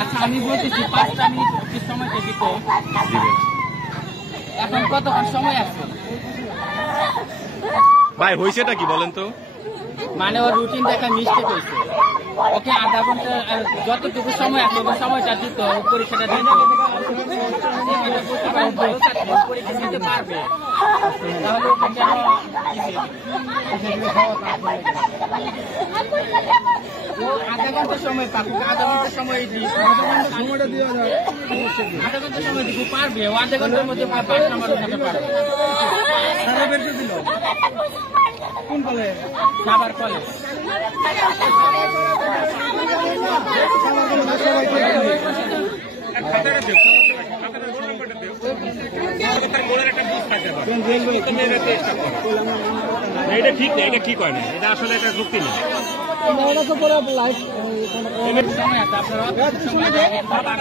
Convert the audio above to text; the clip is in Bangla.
আচ্ছা আমি বলতেছি 5টা মিনিট সময় দিতে এখন কতক্ষণ সময় আছে ভাই হয়েছেটা কি বলেন তো? মানে ওর রুটিন দেখা মিস্টেক হয়েছে, ওকে আধা ঘন্টা যতটুকু সময় আছে ওই সময়টা দিত পরীক্ষাটা দিত পরীক্ষা দিতে পারবে, তাহলে ওকে কেন আধা ঘন্টা সময় পাকুক, আধা ঘন্টা সময় দিই, সময়টা দিয়ে আধা ঘন্টা সময় দিব পারবে, ও আধা ঘন্টার মধ্যে 5 নাম্বার উঠাতে পারবে। কোন কলেজ? সাভার কলেজ। এটা ঠিক না, এটা ঠিক হয় না, এটা আসলে একটা যুক্তি না। সময় আছে আপনারা